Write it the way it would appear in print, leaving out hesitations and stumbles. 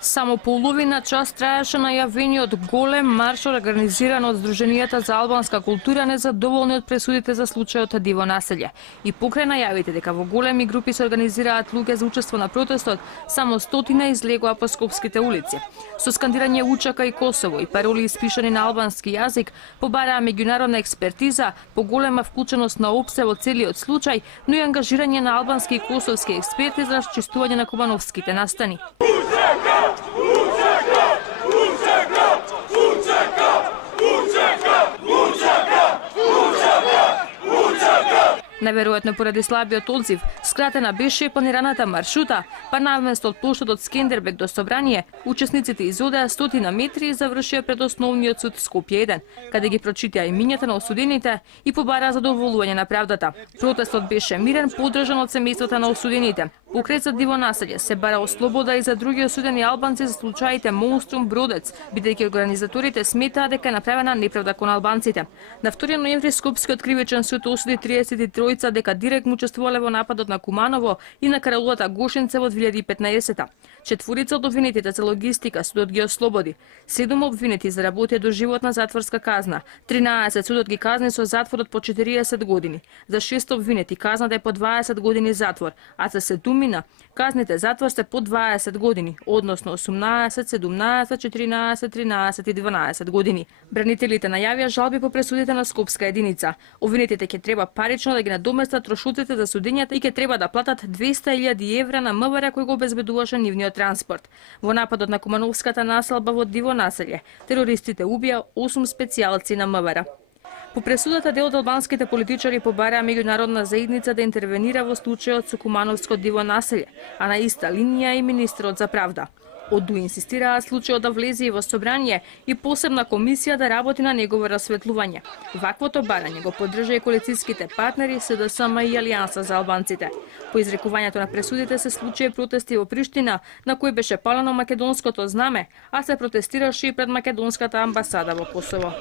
Само половина час траеше најавениот голем марш организиран од Сдруженијата за албанска култура незадоволни од пресудите за случајот Диво населје. И покрај најавите дека во големи групи се организираат луѓе за учество на протестот, само стотина излегоа по скопските улици. Со скандирање Учака и Косово и пароли испишани на албански јазик, побараа меѓународна експертиза, поголема вклученост на ОПСЕ во целиот случај, но и ангажирање на албански и косовски експерти за расчистување на кубановските настани. Наверојатно поради слабиот одзив, скратена беше и планираната маршрута, па наместо од плоштадот Скендербег до Собрание, учесниците изодеа 100 метри и завршија пред основниот суд Скопје 1, каде ги прочитаа имињата на осудените и побараа задоволување на правдата. Протестот беше мирен, поддржан од семејствата на осудените. Покрај за Диво населје се бара ослобода и за други осудени албанци за случаите Монструм Бродец, бидејќи организаторите сметаа дека е направена неправда кон албанците. На 2 ноември Скопскиот кривичен суд осуди 33 дека директно учествувале во нападот на Куманово и на караулата Гошинце во 2015-та. 4 од обвинетите за логистика судот ги ослободи. 7 обвинети заработија до животна затворска казна. 13 судот ги казни со затворот по 40 години. За 6 обвинети казната е по 20 години затвор, а за 7 казните затвор се по 20 години, односно 18, 17, 14, 13 и 12 години. Бранителите најавија жалби по пресудите на Скопска единица. Обвинетите ќе треба парично да ги надоместат трошоците за судењата и ќе треба да платат 200.000 евра на МВР кој го обезбедуваше нивниот транспорт. Во нападот на Кумановската населба во Диво населје, терористите убија 8 специјалци на МВР. По пресудата дел од албанските политичари побараа меѓународна заедница да интервенира во случајот со Кумановско Диво населје, а на иста линија и министрот за правда. Оду инсистираат случајот да влезе и во Собрание и посебна комисија да работи на негово расветлување. Ваквото барање го поддржа и коалицијските партнери СДСМ и Алијанса за албанците. По изрекувањето на пресудите се случија протести во Приштина, на кои беше палено македонското знаме, а се протестираше и пред македонската амбасада во Косово.